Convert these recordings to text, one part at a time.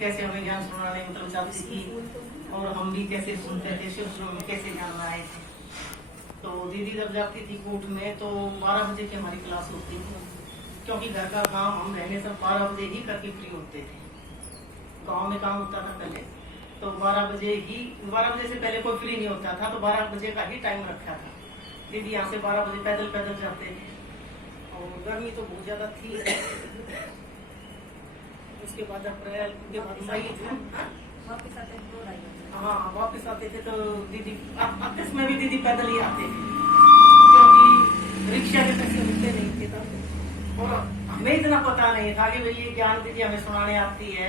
कैसे हमें ज्ञान सुनाने मतलब चाहती थी और हम भी कैसे सुनते थे, शुरू में कैसे ज्ञान लाए थे। तो दीदी जब जाती थी कोर्ट में तो 12 बजे की हमारी क्लास होती थी, क्योंकि घर का काम हम रहने सब 12 बजे ही करके फ्री होते थे। गांव में काम होता था पहले, तो 12 बजे से पहले कोई फ्री नहीं होता था, तो 12 बजे का ही टाइम रखा था। दीदी यहाँ से 12 बजे पैदल पैदल जाते थे और गर्मी तो बहुत ज्यादा थी। उसके बाद अप्रैल के बाद मई जून हाँ वापिस आते थे तो दीदी अगस्त में भी दीदी पैदल ही आते थे, क्योंकि रिक्शा के पैसे मिलते नहीं थे तब। और हमें इतना पता नहीं था कि भाई ये ज्ञान दीदी हमें सुनाने आती है,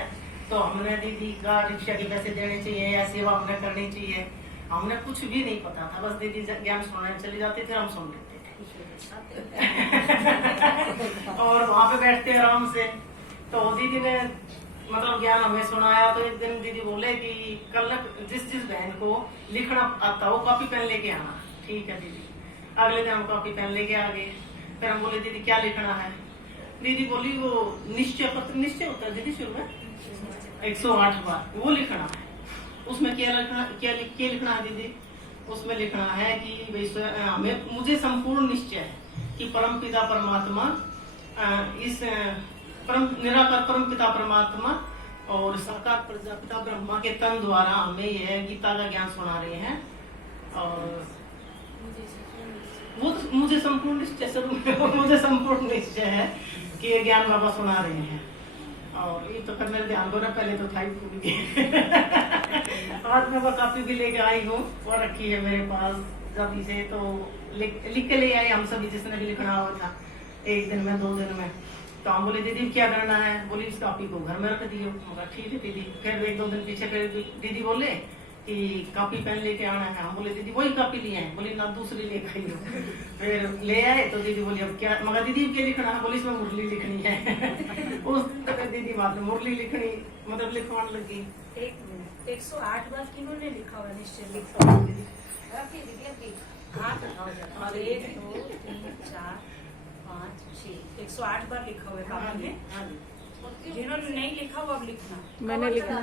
तो हमने दीदी का रिक्शा के पैसे देने चाहिए या सेवा हमने करनी चाहिए, हमने कुछ भी नहीं पता था। बस दीदी ज्ञान सुनाने चले जाते थे, हम सुन लेते थे और वहां पे बैठते आराम से। तो दीदी ने मतलब ज्ञान हमें सुनाया। तो एक दिन दीदी बोले कि कल जिस बहन को लिखना आता हो कॉपी पेन लेके आना। ठीक है दीदी। अगले दिन हम कॉपी पेन लेके आ गए। फिर हम बोले दीदी क्या लिखना है? दीदी बोली वो निश्चय पत्र, निश्चय होता है दीदी शुरू में 108 बार वो लिखना है। उसमें क्या लिखना है दीदी? उसमें लिखना है कि हमें मुझे संपूर्ण निश्चय है कि परमपिता परमात्मा इस निराकार परम पिता परमात्मा और साकार प्रजापिता ब्रह्मा के तन द्वारा हमें यह गीता का ज्ञान सुना रहे हैं। और वो मुझे संपूर्ण निश्चय है कि ये ज्ञान बाबा सुना रहे हैं। और ये तो फिर मेरे ध्यान को ना पहले तो था ही भूल गए। आज मैं वो कापी भी लेके आई हूँ और रखी है मेरे पास जब से, तो लिख के ले आए हम सभी जिसने भी लिखना हुआ था, 1 दिन में 2 दिन में। तो हम बोले दीदी क्या करना है? बोली इस कॉपी को घर में रख दियो। ठीक है दीदी। फिर 1-2 दिन पीछे फिर दीदी बोले कि कॉपी पेन लेके आना है। हम बोले दीदी वही कॉपी लिए हैं। बोली ना दूसरी लेके आई हो। फिर ले आए तो दीदी बोली अब क्या, मगर दीदी क्या लिखना है? बोली इसमें मुरली लिखनी है। उस तरह दीदी बात मुरली लिखनी मतलब लिखवाने लगी। 108 बार किन्होंने लिखा हुआ निश्चय लिखा हुआ? 1 2 3 4 5 6 108 बार लिखा हुआ है कापी में। जिन्होंने नहीं लिखा वो अब लिखना। मैंने लिखा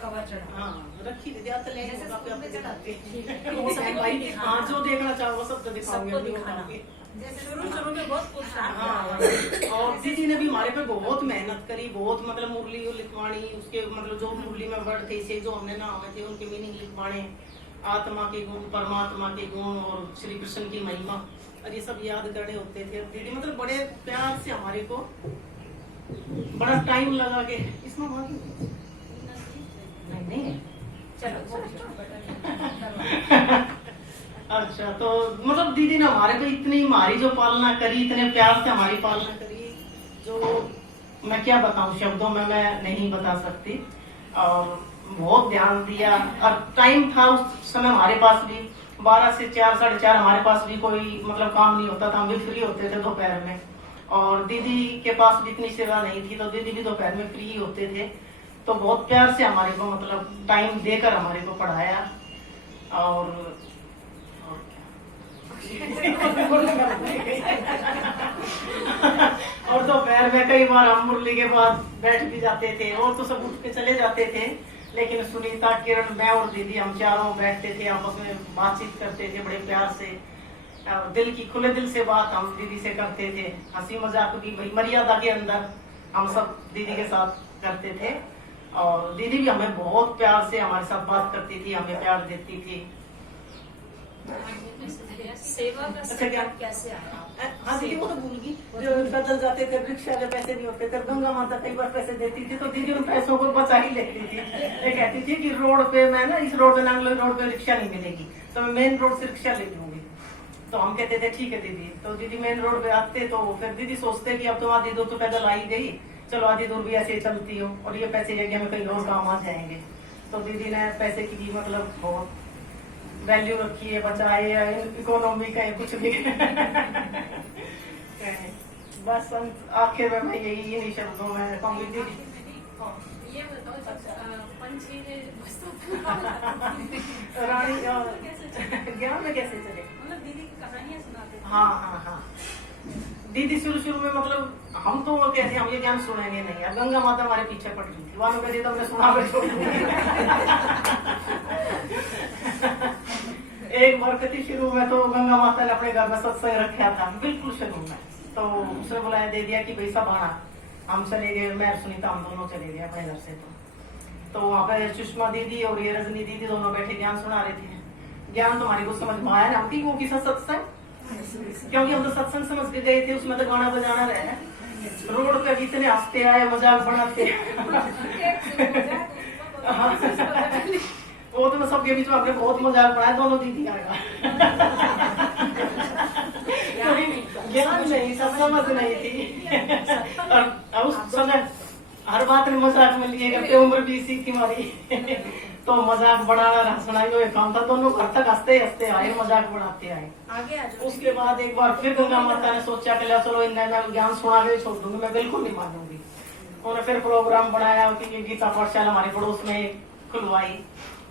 कवर चढ़ा रखी दीदी आप ले हाँ जो देखना चाहो सब तो दिखाऊंगे। शुरू में बहुत हाँ। और दीदी ने भी हमारे पे बहुत मेहनत करी, बहुत मतलब मुरली लिखवानी, उसके मतलब जो मुरली में वर्ड थे इसे जो हमने नाम थे उनके मीनिंग लिखवाने, आत्मा के गुण, परमात्मा के गुण और श्री कृष्ण की महिमा और ये सब याद करने होते थे। दीदी मतलब बड़े प्यार से हमारे को बड़ा टाइम लगा के इसमें नहीं चलो अच्छा। तो मतलब दीदी ने हमारे को इतनी हमारी जो पालना करी, इतने प्यार से हमारी पालना करी, जो मैं क्या बताऊं, शब्दों में मैं नहीं बता सकती। और बहुत ध्यान दिया और टाइम था उस समय हमारे पास भी 12 से 4 साढ़े 4 हमारे पास भी कोई मतलब काम नहीं होता था, हम भी फ्री होते थे दोपहर में। और दीदी के पास भी इतनी सेवा नहीं थी, तो दीदी भी दोपहर में फ्री होते थे। तो बहुत प्यार से हमारे को मतलब टाइम देकर हमारे को पढ़ाया। और और दोपहर में कई बार हम मुरली के बाद बैठ भी जाते थे और तो सब उठ के चले जाते थे, लेकिन सुनीता, किरण, मैं और दीदी हम चारों बैठते थे, आपस में बातचीत करते थे बड़े प्यार से। दिल की खुले दिल से बात हम दीदी से करते थे, हंसी मजाक भी भाई मर्यादा के अंदर हम सब दीदी के साथ करते थे। और दीदी भी हमें बहुत प्यार से हमारे साथ बात करती थी, हमें प्यार देती थी। सेवा का कैसे आया? हाँ दीदी वो तो भूल गई, जो पैदल जाते थे रिक्शा के पैसे नहीं होते थे, गंगा माता कई बार पैसे देती थी, तो दीदी उन पैसों को बचा ही लेती थी। ये कहती थी कि रोड पे मैं ना इस रोड पे नांगलोई रोड पे रिक्शा नहीं मिलेगी, तो मैं मेन रोड से रिक्शा ले लूंगी। तो हम कहते थे ठीक है दीदी। तो दीदी मेन रोड पे आते, तो फिर दीदी सोचते कि अब तो आधी दूर तो पैदल आई गई, चलो आधी दूर भी ऐसे चलती हो और ये पैसे लेके हमें कहीं और काम आ जाएंगे। तो दीदी ने पैसे की मतलब बहुत वैल्यू रखी है, बचाए या इकोनॉमी का कुछ भी। बस आखिर में मैं यही इन्हीं शब्दों में कहूँगी दीदी। ये बताओ पंछी रानी ज्ञान में कैसे चले? मतलब दीदी की कहानियाँ सुनाते थे। हाँ हाँ हाँ दीदी शुरू शुरू में मतलब हम तो वो कहते हम ये ज्ञान सुनेंगे नहीं। अब गंगा माता हमारे पीछे पड़ गई थी, वहां कहती तो हमने सुना कर छोड़ एक बार कहती शुरू में तो गंगा माता ने अपने घर में सत्संग रखा था बिल्कुल शुरू में, तो उसने बुलाया दे दिया कि भाई सब आना। हम चले गए, मैं सुनीता हम दोनों चले गए अपने घर से। तो वहाँ पे सुषमा दीदी और ये रजनी दीदी दोनों बैठे ज्ञान सुना रहे थे। ज्ञान तुम्हारी को समझ में आया ना कि वो किसा सत्संग, क्योंकि हम तो सत्संग समझ के गए थे, उसमें तो गाना बजाना रहे। रोड पे भी इतने हंसते आए, मजाक बनाते वो तो सबके बीच में आपने बहुत मजाक बनाया दोनों दीदी आएगा। ज्ञान नहीं सब समझ नहीं थी और उस समय हर बात में मजाक में लिए करते, उम्र भी इसी की हमारी तो मजाक बनाना हंसना ही काम था। दोनों घर तक हंसते हंसते आए, मजाक बनाते आए। आगे उसके बाद एक बार फिर गंगा माता ने सोचा कि चलो इन्हें मैं ज्ञान सुना के छोड़ दूंगी, मैं बिल्कुल नहीं मानूंगी। उन्होंने फिर प्रोग्राम बनाया कि ये गीता पाठशाला हमारे पड़ोस में खुलवाई।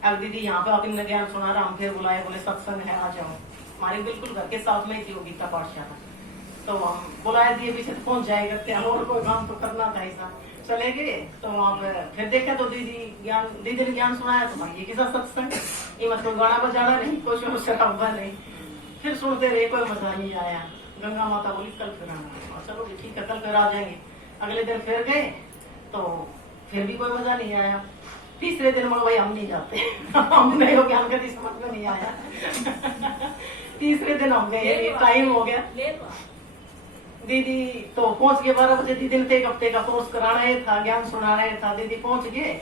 अब दीदी यहाँ पे आपने ज्ञान सुना रहा, हम फिर बुलाए, बोले सत्संग है आ जाओ। हमारे बिल्कुल घर के साथ में थी वो गीता पाठशाला, तो हम बुलाए दिए पीछे तो पहुंच जाए करते हैं, और कोई काम तो करना था ऐसा। चले गए तो वहाँ पे फिर देखा तो दीदी ने ज्ञान सुनाया, तो ये किसा सत्संग, ये मतलब गाना बजाना नहीं, कोई शोर शराबा नहीं। फिर सुनते रहे, कोई मजा नहीं आया। गंगा माता बोली कल फिर आना, चलो ठीक है कल फिर आ जाएंगे। अगले दिन फिर गए तो फिर भी कोई मजा नहीं आया। तीसरे दिन में भाई हम नहीं जाते हमने वो ज्ञान कभी समझ में नहीं आया। तीसरे दिन हम गए, टाइम हो गया। दीदी तो पहुंच गए 12 बजे। दीदी ने 1 हफ्ते का कोर्स कराना ही था, ज्ञान सुनाना ही था। दीदी पहुंच गए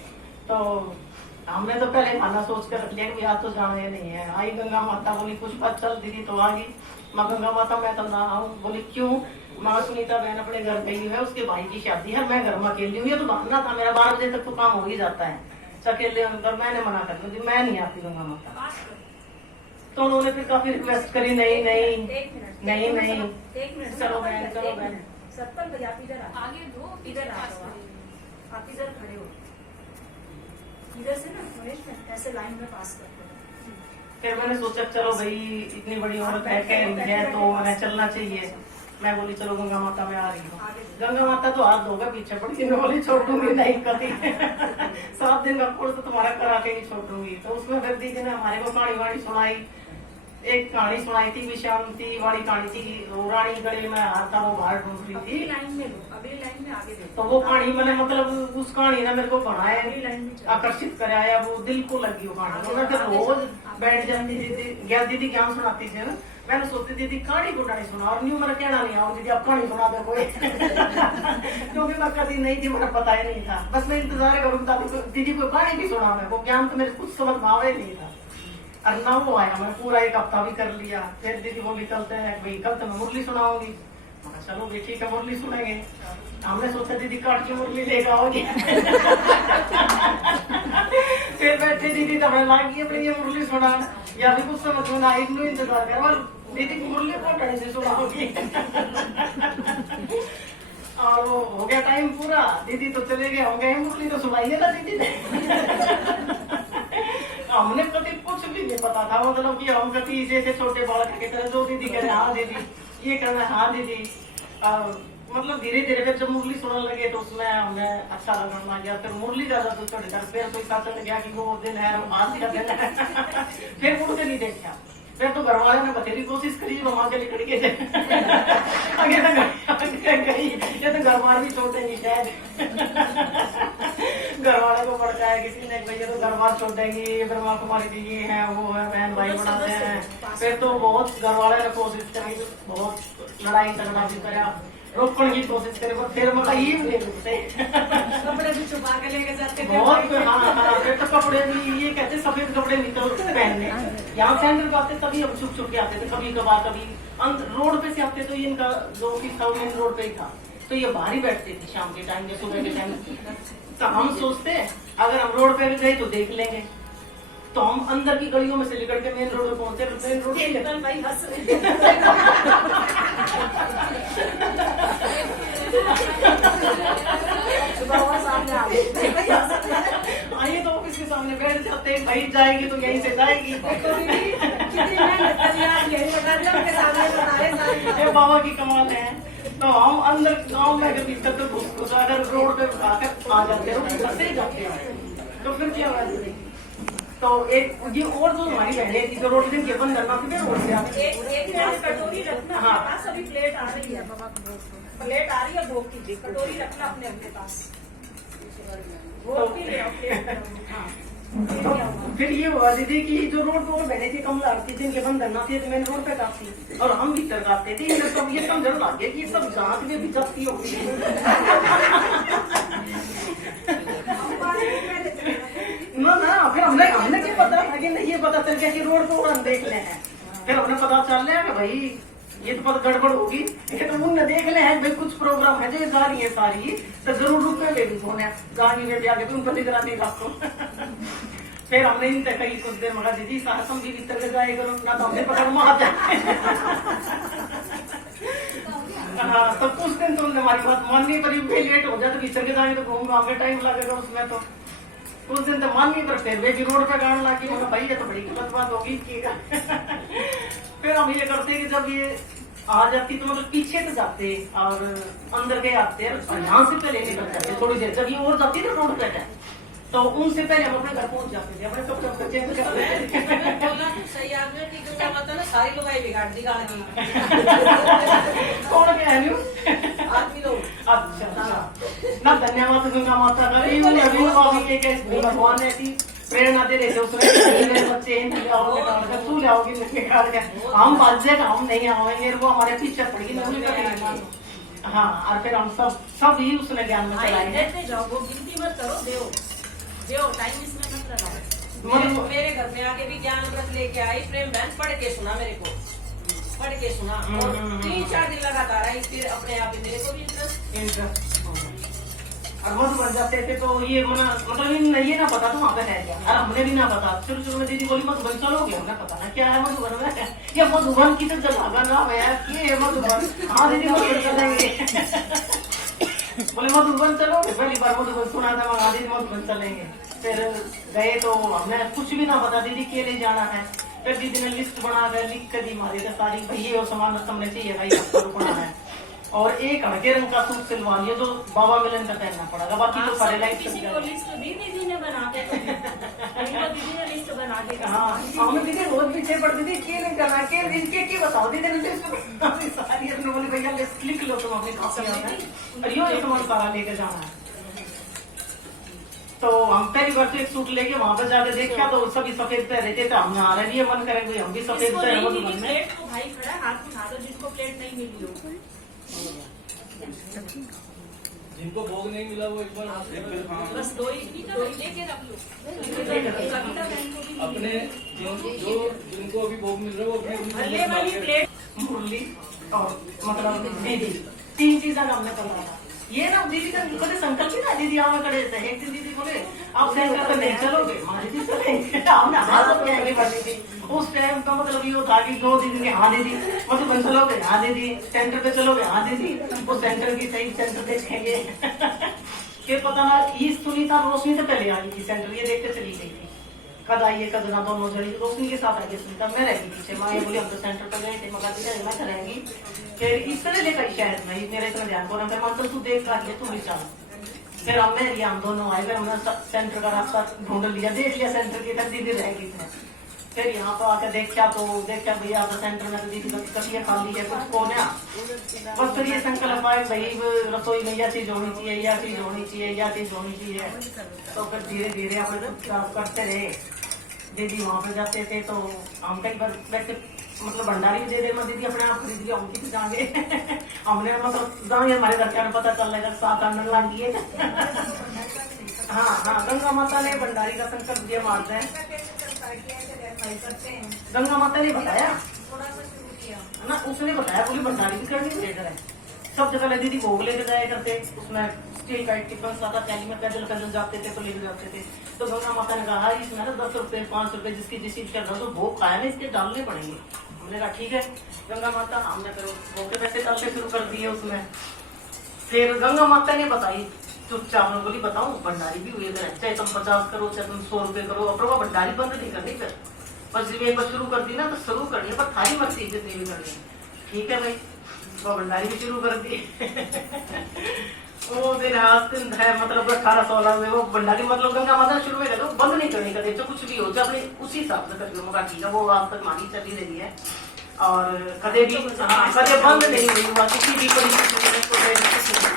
तो हमने तो पहले खाना सोच कर रख लिया कि आज तो जाना ही नहीं है। आई गंगा माता, बोली कुछ बात चल। दीदी तो आ गई, माँ गंगा माता मैं तो ना आऊँ। बोली क्यों? माँ सुनीता बहन अपने घर गई है, उसके भाई की शादी है, मैं घर में अकेली हूँ। ये तो बहाना था मेरा, 12 बजे तक तो काम हो ही जाता है, अकेले अंदर। मैंने मना कर दी, मैं नहीं आती गंगा माता। तो उन्होंने फिर काफी रिक्वेस्ट करी, नहीं चलो बहन चलो बहन। 70 बजे आप इधर आगे दो इधर आ जाओ, आप इधर खड़े हो, इधर से ना ऐसे लाइन में पास करते हो। फिर मैंने सोचा चलो भाई इतनी बड़ी औरत है, कह रही है तो मैंने चलना चाहिए। मैं बोली चलो गंगा माता में आ रही हूँ। गंगा माता तो हाथ धोकर पीछे पड़ गई। मैं बोली छोड़ दूंगी नहीं कभी 7 दिन का कोर्स तो तुम्हारा करा के ही छोड़ दूंगी। तो उसमें फिर दीदी ने हमारे को कहानी वाणी सुनाई। एक कहानी सुनाई थी, विशांति वाली कहानी थी। रानी गले में हाथ था, वो बाहर ढूंढ रही थी। अगली लाइन में आगे देखो। तो वो कहानी मैंने मतलब उस कहानी ने मेरे को बनाया, अगली लाइन में आकर्षित कराया, वो दिल को लगी वो कहानी। मैं फिर रोज बैठ जाती थी, दीदी ज्ञान सुनाती थी ना, मैंने सोचती दीदी कहानी को नहीं सुना, और न्यू मेरा कहना नहीं आओ दीदी अब कहानी सुना दे कोई क्योंकि मैं कभी नहीं थी, मुझे पता ही नहीं था। बस मैं इंतजार करूँ दीदी को कहानी भी सुना। मैं वो ज्ञान तो मेरे कुछ समझ में आवे नहीं था। और ना वो आया, मैं पूरा 1 हफ्ता भी कर लिया। फिर दीदी बोली चलते हैं भाई, कल तो मैं मुरली सुनाऊंगी। चलो भी ठीक है मुरली सुनेंगे। हमने सोचा दीदी काट के मुरली लेकर आओगी फिर बैठे दीदी तो हमें लागी अपनी ये मुरली सुना, या भी कुछ समझ में आई, इंतजार कर दीदी की मुरली को ढंग से सुनाओगी और वो हो गया टाइम पूरा। दीदी तो चले गए, हो गए मुरली तो सुनाइए ना दीदी ने हमने कभी कुछ भी नहीं पता था, मतलब कि हम कभी ऐसे छोटे बालक की तरह जो दीदी कह रहे हाँ दीदी ये करना हाँ दीदी। मतलब धीरे धीरे जब मुरली सुनने लगे तो उसमें हमें अच्छा लगना गया। फिर मुरली का जब चढ़ कर फिर तो पता चल गया कि वो दिन है, वो आज का दिन है फिर मुड़ के नहीं देखा। फिर तो घर वाले ने बथेरी कोशिश करी, वहां से निकल के आगे तक गई। ये तो घर बार भी छोड़ते नहीं शायद घर वाले को पड़ता है किसी ने भैया तो घर बार छोड़ देंगी, ब्रह्मा कुमारी जी ये है वो है, बहन भाई बनाते हैं। फिर तो बहुत घर वाले ने कोशिश करी, बहुत लड़ाई झगड़ा भी करा, रोकने की कोशिश करे, पर फिर मतलब ये नहीं रुकते कपड़े भी छुपा के लेके जाते बहुत। हाँ फिर तो कपड़े भी ये कहते सफेद कपड़े निकल पहनने, यहाँ सेंटर पे आते तभी हम छुप छुप के आते थे। कभी कभार कभी रोड पे से आते तो ये इनका जो ऑफिस था मेन रोड पे ही था, तो ये बाहर ही बैठते थे शाम के टाइम या सुबह के टाइम। तो हम सोचते अगर हम रोड पे भी गए तो देख लेंगे, तो हम अंदर की गलियों में से निकल के मेन रोड पे पहुंचे। मेन रोड भाई हंस आइए तो ऑफिस के सामने बैठ जाते हैं, भाई जाएगी तो यहीं से जाएगी ये बाबा की कमाल है। तो हम अंदर गांव में अगर भीतर तो घुस अगर रोड पे आकर आ जाते हो घर से जाते हैं तो फिर क्या बात है। तो एक ये और जो हमारी बहनें थी जो रोड दिन के बंद करना फिर रोड से आते एक कटोरी रखना हाँ। अपने पास, अभी प्लेट आ रही है, प्लेट आ रही है भोग की, कटोरी रखना अपने अपने पास, भोग की ले आओ प्लेट। हाँ तो फिर ये हुआ दीदी की जो रोड पर बहने थी कमला आरती दिन के बंद करना थी तो मैंने रोड पे काटती और हम भीतर काटते थे इधर सब ये समझ लग गया कि ये सब जांच में भी जब्ती होगी। ना फिर हमने क्या पता था कि नहीं ये पता चल गया कि रोड को हम देख ले हैं। फिर हमने पता चल रहा है कि भाई ये तो पता गड़बड़ होगी ये तो उनने देख ले हैं भाई कुछ प्रोग्राम है जो ये जा रही है सारी तो जरूर रुके हुए भी फोन है गाड़ी में भी आगे उनको निगरा देगा आपको। फिर हमने इन तक कही कुछ देर मगा दीदी साहस भी भीतर के जाए करो ना तो हमने पकड़ मार जाए। हाँ तो कुछ दिन तुमने हमारी बात माननी पर लेट हो जाए तो भीतर के जाएंगे तो घूम घाम के टाइम लगेगा उसमें तो कुछ दिन तो मान नहीं पर फिर वे भी रोड पे गाड़ ला के भाई ये तो बड़ी गलत बात होगी। फिर हम ये करते कि जब ये आ जाती तो मतलब पीछे तो जाते और अंदर के आते और यहाँ से पहले निकल जाते थोड़ी देर जब ये और जाती ना रोड पे तो उनसे पहले हम अपने घर पहुंच जाते थे अपने कपड़े चेंज करते थे। सही आदमी की जो मत ना सारी लोग आई बिगाड़ दी गाड़ी कौन क्या है न्यू आदमी लोग। अच्छा ना धन्यवाद गंगा माता का अभी एक भगवान ने ऐसी प्रेरणा दे रहे थे उसमें बच्चे तू लाओगी हम बाजे का हम नहीं आवेंगे वो हमारे पीछे पड़ेगी। हाँ और फिर हम सब ही उसने ज्ञान में चलाए हैं। जाओ वो गिनती मत करो, देव टाइम इसमें मत लगाओ। मेरे घर में आके भी ज्ञान व्रत लेके आई प्रेम बहन पढ़ के सुना मेरे को, पढ़ के सुना और 3-4 दिन लगातार आई फिर अपने आप ही मेरे को भी इंटरेस्ट और मधु बन जाते थे तो ये मतलब ये ना पता था वहाँ पे है क्या और हमने भी ना पता शुरू में दीदी बोली मधुबन चलोगे हमने पता ना क्या है मधुबन में ये मधुबन की तो जगह बना हुआ है ये मधुबन। हाँ दीदी मधुबन चलेंगे बोले मधुबन चलोगे पहली बार मधुबन सुना था मगा दीदी मधुबन चलेंगे। फिर गए तो हमने कुछ भी ना पता दीदी के लिए जाना है फिर दीदी ने लिस्ट बना कर लिख कर दी मारी सारी भैया वो सामान हमने चाहिए भाई आपको रुकना है और एक हड़के रंग का सूट सिलवा लिया जो बाबा मिलन का पहनना पड़ेगा बाकी तो सारे लाइट किसी को लिस्ट दी दीदी ने बना के दीदी ने लिस्ट बना के। हाँ हमें दीदी बहुत पीछे पड़ती थी के नहीं करना के इनके बताओ दीदी ने लिस्ट सारी अपने बोले भैया लिस्ट लिख लो तुम अपनी कॉपी में और यो सामान सारा लेके जाना है। तो हम पहली बार तो एक सूट लेके वहाँ पे जाके देखा तो सभी सफेद पहन रहे थे तो हमने आ रहे मन करेंगे हम भी सफेद पहन प्लेट तो भाई खड़ा हाथ उठा दो जिनको प्लेट नहीं मिली हो। जिनको भोग नहीं मिला वो एक बार बस दो ही लेके रख लो। कविता बहन को भी अपने जो जिनको अभी भोग मिल रहा है वो हल्ले वाली अपने प्लेट मुरली और मतलब दीदी 3 चीजें हमने पता था ये ना दीदी का बोले संकल्प ही ना दीदी हमें करे थे एक दिन दीदी बोले आप सेंटर पे नहीं चलोगे हमारी दीदी चलेंगे हमने हाथ में आगे बढ़ी थी उस टाइम का मतलब ये था कि 2 दिन के हाँ दीदी मतलब चलोगे हाँ दीदी सेंटर पे चलोगे हाँ दीदी वो सेंटर की सही सेंटर देखेंगे। फिर पता ना ये सुनीता रोशनी से पहले आई थी सेंटर ये देखते चली गई थी कद आइए कद ना दोनों जड़ी रोशनी के साथ आई सुनीता मैं रहेगी पीछे माँ ये बोली हम तो सेंटर पर गए थे मगर दीदी मैं करेंगी फिर इस तरह लेकर शायद मैं मेरा इतना ध्यान को फिर मतलब तू देख रहा है तू भी चल फिर हम दोनों आए फिर हमने सेंटर का रास्ता ढूंढ लिया देख लिया सेंटर की तक दीदी रहेगी फिर यहाँ पर आकर देखा तो देखा भैया तो सेंटर में तो दीदी कटिया खाली है कुछ कौन है बस फिर ये संकल्प आए भाई रसोई में यह चीज होनी चाहिए यह चीज होनी चाहिए यह चीज होनी चाहिए। तो फिर धीरे धीरे हम करते रहे दीदी वहाँ पे जाते थे तो हम कई बार वैसे मतलब भंडारी भी दे दे मैं दीदी अपने आप खरीद लिया हम भी जाएंगे हमने मतलब गाँव हमारे घर का पता चल रहा 7 आने लग गए। हाँ गंगा माता ने भंडारी का संकल्प दिया मारते हैं गंगा माता ने बताया ना उसने बताया बोली भंडारी भी करनी लेकर है सब जगह दीदी भोग लेकर जाया करते उसमें स्टील का टिफिन सादा थैली में पैदल पैदल जाते थे तो लेकर जाते थे तो गंगा माता ने कहा इसमें ना 10 रुपए 5 रुपए जिसकी जिस चीज का तो भोग खाया ना इसके डालने पड़ेंगे। हमने कहा ठीक है गंगा माता हमने फिर भोग के पैसे डालने शुरू कर दिए उसमें। फिर गंगा माता ने बताई चुपचाप में बोली बताऊं भंडारी भी हुए चाहे तुम 50 करो चाहे तुम 100 रुपए करो अब वो भंडारी बंद नहीं करनी फिर बस जब एक बार शुरू कर दी ना तो शुरू करनी है पर थारी मर्जी जितनी भी करनी है ठीक है भाई वो भंडारी भी शुरू कर दी। वो दिन आस्तीन है मतलब 1816 में वो भंडारी मतलब गंगा माता शुरू में कर बंद नहीं करनी कर कुछ भी हो जाए अपने उसी हिसाब से कर मगा ठीक है वो आज तक मानी चली रही है और कदे भी कदे बंद नहीं हुई हुआ किसी भी परिस्थिति में।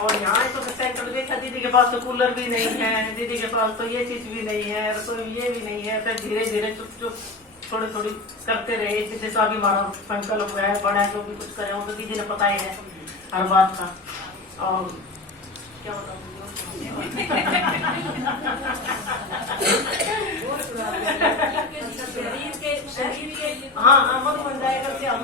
और यहाँ तो सेंटर देखा दीदी के पास तो कूलर भी नहीं है, दीदी के पास तो ये चीज भी नहीं है, रसोई ये भी नहीं है। फिर धीरे धीरे चुप चुप थोड़ी थोड़ी करते रहे जैसे सा भी हमारा संकल्प है बड़ा जो भी कुछ करे वो तो दीदी ने पता ही है हर बात का। और क्या बताऊँ हाँ हाँ मत बन जाए करके हम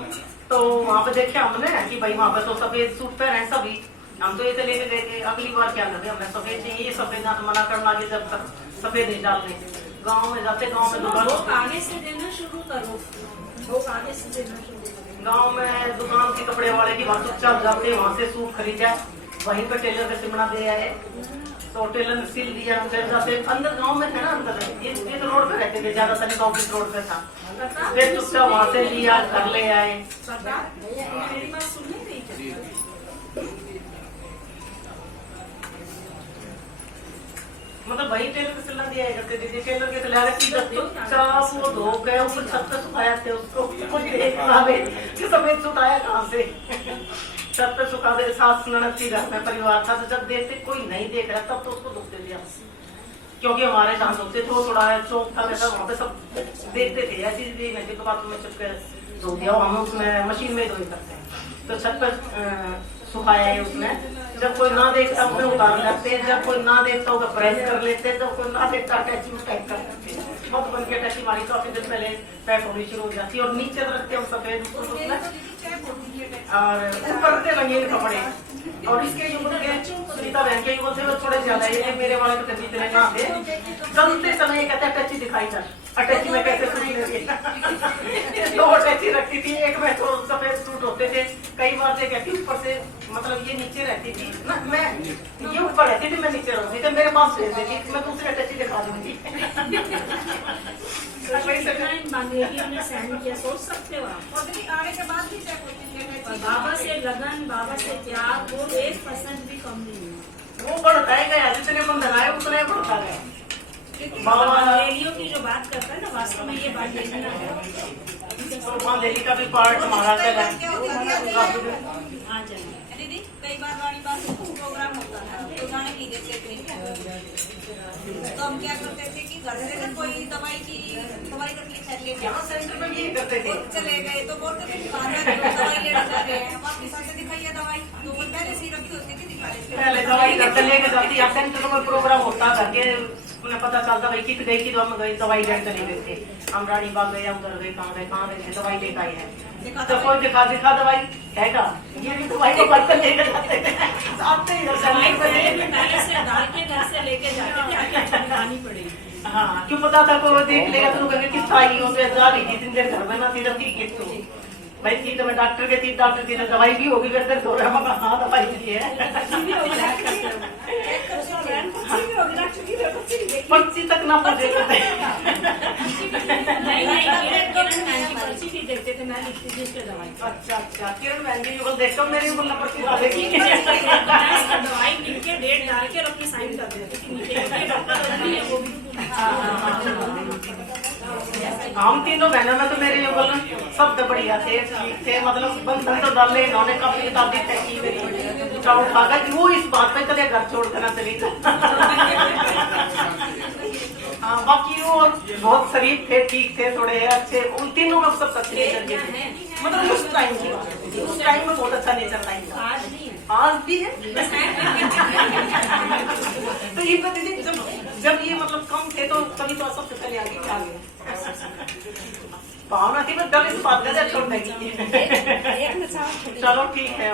तो वहाँ पे देखे हमने कि भाई वहाँ पे तो सफेद सूट पहने सभी हम तो ये तो लेके गए थे। अगली बार क्या करते हमने सफेद चाहिए ये सफेद ना तो मना करना कि जब तक सफेद नहीं डालने। गाँव में जाते गाँव में दुकान आगे से देना शुरू करो, लोग आगे से देना शुरू करो। गाँव में दुकान के कपड़े वाले की बात चुपचाप जाते वहाँ से सूट खरीदा वहीं पे टेलर के सिमना दे आए तो टेलर ने सिल दिया। फिर जाते अंदर गाँव में है ना अंदर ये तो रोड पे रहते थे ज्यादातर गाँव की रोड पे था। फिर चुपचाप वहाँ से लिया घर ले आए। मेरी बात सुन नहीं रही क्या? मतलब वही टेलर के सिलना दिया करते थे टेलर के सिला की चुपचाप वो धो गए ऊपर छत पे सुखाया थे उसको कुछ कि सफेद सुखाया कहाँ से छत पे सुखा दे। सास ननद थी घर में परिवार था तो जब देखते कोई नहीं देख रहा तब तो उसको दुखते थे क्योंकि हमारे जहाँ दुखते थे वो थोड़ा चौक था वैसा वहाँ पे सब देखते थे ऐसी चीज नहीं तो बात में चुपके धो दिया हम उसमें मशीन में धोई करते हैं तो छत पर सुखाया है उसमें। जब कोई ना देखता उसमें उतार लेते हैं जब कोई ना देखता होगा प्रेस कर लेते हैं जब कोई ना देखता अटैची में टाइप कर लेते हैं बहुत बन के अटैची हमारी काफी दिन पहले पैक होनी शुरू हो जाती है और नीचे रखते हैं सफेद और ऊपर से रंगीन कपड़े। और इसके युगल के सुनीता बहन के युगल से वो थोड़े ज्यादा है मेरे वाले तो कभी इतने कहाँ थे चलते समय कहते हैं अटैची दिखाई था अटैची में कैसे खुशी लगी दो अटैची रखती थी एक में तो सफेद सूट होते थे कई बार से कहती ऊपर से मतलब ये नीचे रहती थी ना मैं ये ऊपर रहती थी मैं नीचे रहती थी मेरे पास भेज देती मैं दूसरी अटैची दिखा दूंगी। सोच सकते हो बाबा से लगन बाबा से त्याग वो 1% भी कम नहीं है। वो बढ़ता है गया जितने बंधन आए उतने बढ़ता गया। रेडियो की जो बात करता है ना वास्तव में ये बात देखना है तो बांधेली का भी पार्ट हमारा चला आ जाए दीदी कई बार वाली बात प्रोग्राम होता था तो गाने नहीं देते थे तो हम क्या करते थे कि घर से अगर कोई दवाई करके लेके यहाँ सेंटर में ये करते थे चले गए तो बोलते थे दवाई लेने जा रहे हैं वापस से दिखाइए दवाई तो वो पहले से रखी होती थी पहले दवाई घर से लेके जाती यहाँ सेंटर में प्रोग्राम होता करके उन्हें पता चलता भाई कित गई कि तो हम गई दवाई लेने चले गए थे हम रानी बाग गए उधर गए कहाँ गए दवाई लेकर आई है तो कोई दिखा दवाई हैगा ये भी दवाई को बर्तन लेकर जाते थे आते ही पहले से डाल के घर से लेके जाते थे आगे दिखानी पड़ेगी। हाँ क्यों पता था को देख लेगा तो करके किस आई हो जा रही थी इतनी देर घर में ना थी जब ठीक तो भाई थी तो मैं डॉक्टर के थी डॉक्टर की दवाई भी होगी फिर दो रहा हाँ दवाई दी है पर्ची तक ना पहुंचे पर्ची भी देखते थे मैं लिखती थी इसके दवाई। अच्छा किरण बहन की युगल देखता हूँ मेरी युगल नंबर की डालेगी दवाई लिख के डेट डाल के अपनी साइन कर देते डॉक्टर वो भी हम तीनों बहनों में तो मेरे युगल सब बढ़िया थे ठीक थे मतलब बंधन तो डाले इन्होंने काफी किताबें तय की मेरी उठाकर वो इस बात पे कदे घर छोड़ कर चली हाँ बाकी वो बहुत शरीफ थे ठीक थे थोड़े अच्छे उन तीनों में सब अच्छे नेचर के थे मतलब उस टाइम की उस टाइम में बहुत अच्छा नेचर था आज भी है तो ये दीदी जब ये मतलब कम थे तो तभी तो सबसे पहले आगे आ गए भावना थी मैं डर इस बात का छोड़ देगी चलो ठीक है